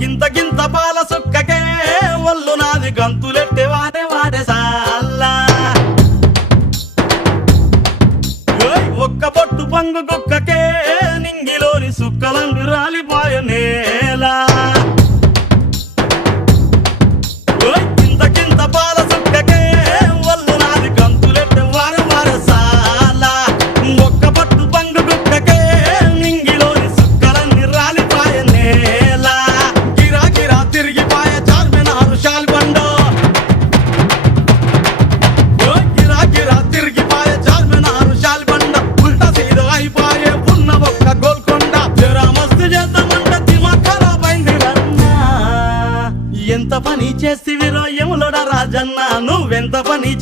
గింత గింత పాల సుక్కకే ఒళ్ళు నాది గంతులెట్టే వాడే వాడే సాల్లా ఒక్క పొట్టు పంగు కుక్కకే నింగిలోని సుక్కలందు రాలిపోయ నేలా గింత గింత పాల సుక్కకే ఒళ్ళు నాది గంతులెట్టే వాడే వాడే సాల్లా ఒక్క పొట్టు పంగు కుక్కకే నింగిలోని సుక్కలన్నీ రాలిపోయ నేలా గిరా గిరా తిరిగిపోయ చార్మినారు షాల్బండో గిరా గిరా తిరిగిపోయ చార్మినారు షాల్బండ ఉల్టా సీదా అయిపోయే ఉన్న ఒక్క గోల్కొండ జరా మస్తు చేద్దామంటే దిమాగ్ ఖరాబ్ అయింది రన్నా ఎంత పని చేసివిరో యములోడ రాజన్న నువ్వెంత పని